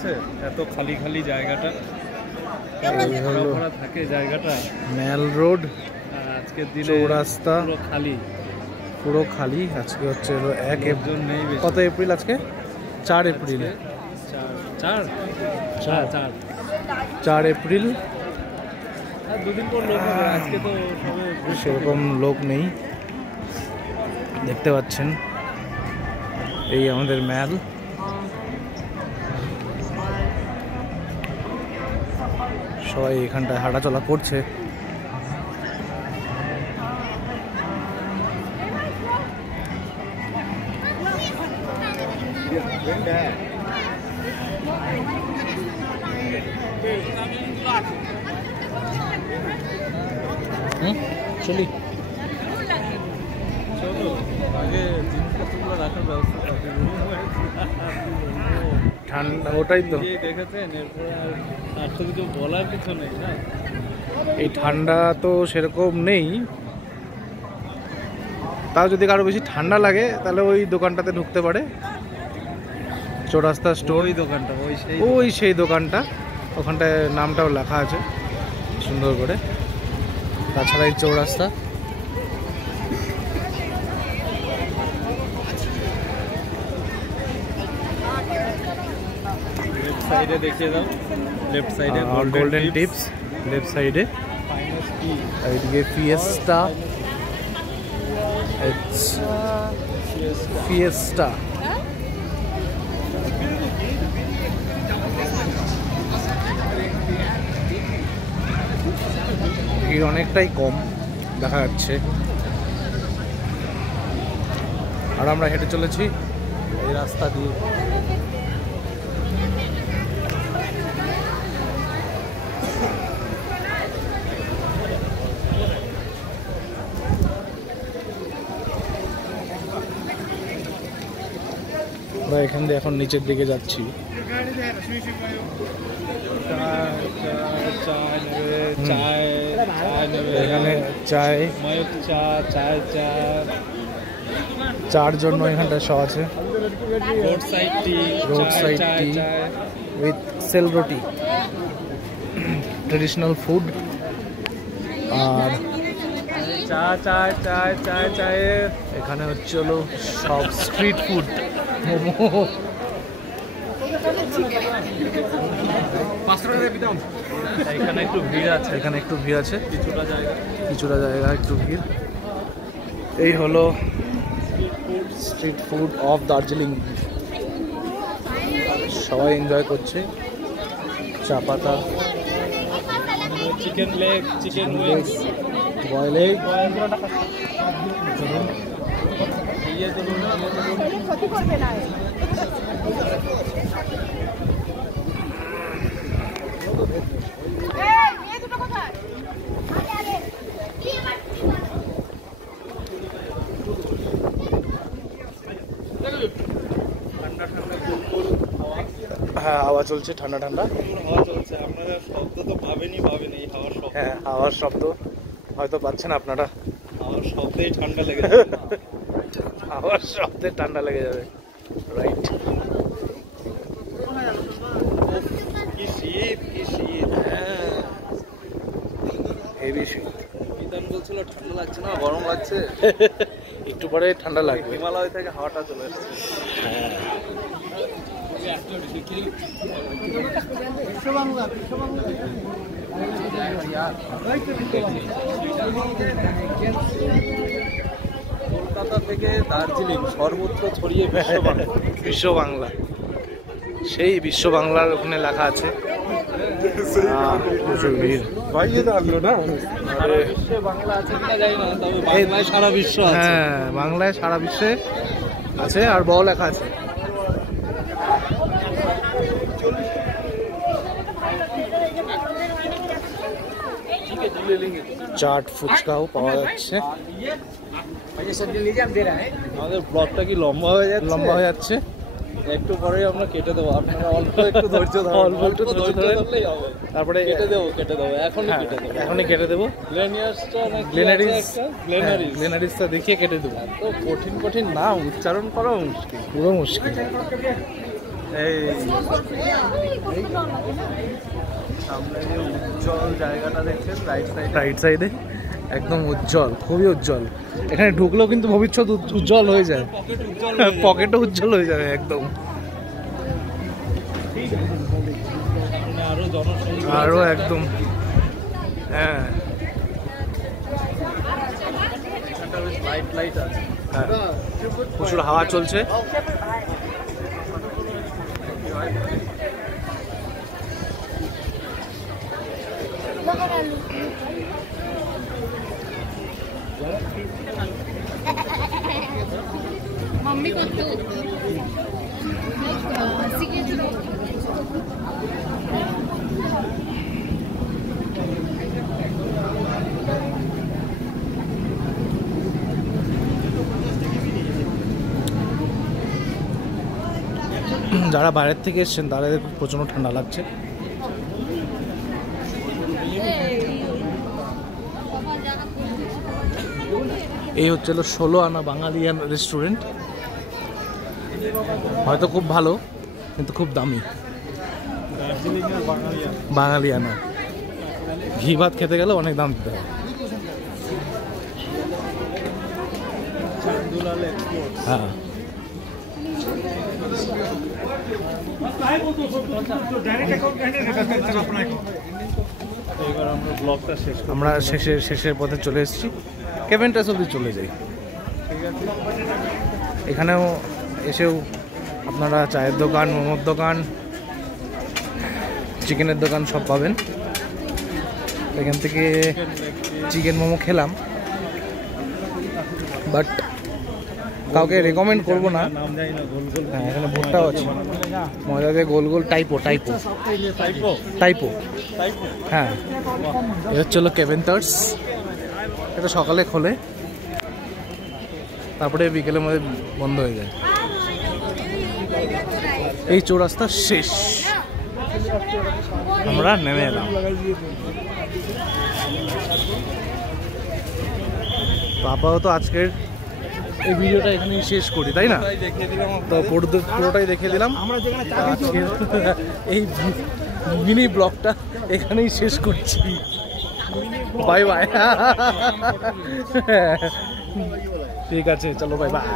লাগছে এত খালি খালি জায়গাটা, থাকে জায়গাটা। ম্যাল রোড আজকের দিনে চৌরাস্তা পুরো খালি। আজকে হচ্ছে 1 এপ্রিল। নেই কত এপ্রিল আজকে? 4 এপ্রিল। 4 এপ্রিল। দুদিন পর লোক হবে, আজকে তো সেরকম লোক নেই, দেখতে পাচ্ছেন। এই আমাদের ম্যাল। সবাই এখানটায় হাঁটাচলা করছে। চলি, চলো আগে জিনিসপত্রগুলো রাখার ব্যবস্থা থাকে। ঠান্ডা, ওটাই তো দেখেছেন। এরপরে আর তো কিছু বলার কিছু নেই না। এই ঠান্ডা তো সেরকম নেই, তাও যদি কারো বেশি ঠান্ডা লাগে তাহলে ওই দোকানটাতে ঢুকতে পারে। চৌরাস্তা স্টোর, ওই দোকানটা, ওই সেই দোকানটা, ওখানটায় নামটাও লেখা আছে সুন্দর করে। তাছাড়া এই চৌরাস্তা। লেফট সাইডে দেখিয়ে দাও, লেফট সাইডে গোল্ডেন টিপস, লেফট সাইডে। এইদিকে ফিয়েস্টা, ফিয়েস্টা। ভিড় অনেকটাই কম দেখা যাচ্ছে। আর আমরা হেঁটে চলেছি এই রাস্তা দিয়ে। আমরা এখান দিয়ে এখন নিচের দিকে যাচ্ছি। এখানে চায়, চার জন্য এখানটায় সব আছে। Road side tea with sel roti, traditional food. আর এখানে হচ্ছে হলো সব স্ট্রিট ফুড, মোমো। এখানে একটু ভিড় আছে, কিছুটা জায়গা একটু ভিড়। এই হলো স্ট্রিট ফুড অফ দার্জিলিং। সবাই এনজয় করছে। চা পাতা, chicken leg, chicken wings, boil egg. হ্যাঁ, হাওয়া চলছে, ঠান্ডা ঠান্ডা হাওয়া চলছে। আপনারা শব্দ তো পাবেন এই হাওয়ার শব্দ। হ্যাঁ, হাওয়ার শব্দ হয়তো পাচ্ছেন আপনারা। হাওয়ার শব্দেই ঠান্ডা লেগে যাবে। হাওয়ার শব্দে ঠান্ডা লেগে যাবে, রাইট। কি শীত, কি শীত! হ্যাঁ, হেভি শীত। বিধান বলছিল ঠান্ডা লাগছে না, গরম লাগছে। একটু পরে ঠান্ডা লাগবে। হিমালয় থেকে হাওয়াটা চলে এসছে। হ্যাঁ, কলকাতা থেকে দার্জিলিং সর্বত্র ছড়িয়ে বিশ্ব বাংলা। সেই বিশ্ব বাংলার ওখানে লেখা আছে। প্রচুর ভিড়। বাংলা আছে কিনা জানি না, তবে বাংলায় সারা বিশ্ব আছে। হ্যাঁ, বাংলায় সারা বিশ্বে আছে, আর বড় লেখা আছে। চাট ফুচকাও পাওয়া যাচ্ছে। আমাদের ব্লগটা কি লম্বা হয়ে যাচ্ছে? একটু পরেই আমরা কেটে দেবো, আপনারা অল্প একটু ধৈর্য ধরুন, অল্প একটু ধৈর্য ধরলেই হবে। তারপরে কেটে দেবো, এখনই কেটে দেবো। গ্লেনারিসটা দেখিয়ে কেটে দেবো। তো কঠিন নাম উচ্চারণ করা মুশকিল, পুরো মুশকিল। এই সামনে যে উজ্জ্বল জায়গাটা দেখছেন রাইট সাইডে একদম উজ্জ্বল, খুবই উজ্জ্বল। এখানে ঢুকলেও কিন্তু ভবিষ্যৎ উজ্জ্বল হয়ে যায়, পকেটও উজ্জ্বল হয়ে যাবে একদম। আরো একদম, হ্যাঁ লাইট আছে, হ্যাঁ প্রচুর হাওয়া চলছে। मम्मी को तो যারা বাইরের থেকে এসছেন তাদের প্রচণ্ড ঠান্ডা লাগছে। এই হচ্ছিল 16 আনা বাঙালিয়ান রেস্টুরেন্ট। হয়তো খুব ভালো কিন্তু খুব দামি। বাঙালিয়ানা ঘি ভাত খেতে গেলে অনেক দাম দিতে হয়। হ্যাঁ আমরা শেষের পথে চলে এসেছি। কেভেন্টাস অবধি চলে যাই। এখানেও এসেও আপনারা চায়ের দোকান, মোমোর দোকান, চিকেনের দোকান সব পাবেন। এখান থেকে চিকেন মোমো খেলাম, বাট কাউকে রেকমেন্ড করবো না। হ্যাঁ এখানে ভুট্টাও আছে, ময়দা দিয়ে গোল গোল টাইপো হ্যাঁ। এ হচ্ছে হলো কেভেন্টাস। এটা সকালে খোলে, তারপরে বিকেলের মধ্যে বন্ধ হয়ে যায়। এই চৌরাস্তা শেষ, আমরা নেমে এলাম। তো আপাতত আজকের এই ভিডিওটা এখানেই শেষ করি, তাই না? তো পুরোটাই দেখিয়ে দিলাম। আজকের এই মিনি ব্লগটা এখানেই শেষ করছি। Bye bye. ঠিক আছে, চলো বাই বাই।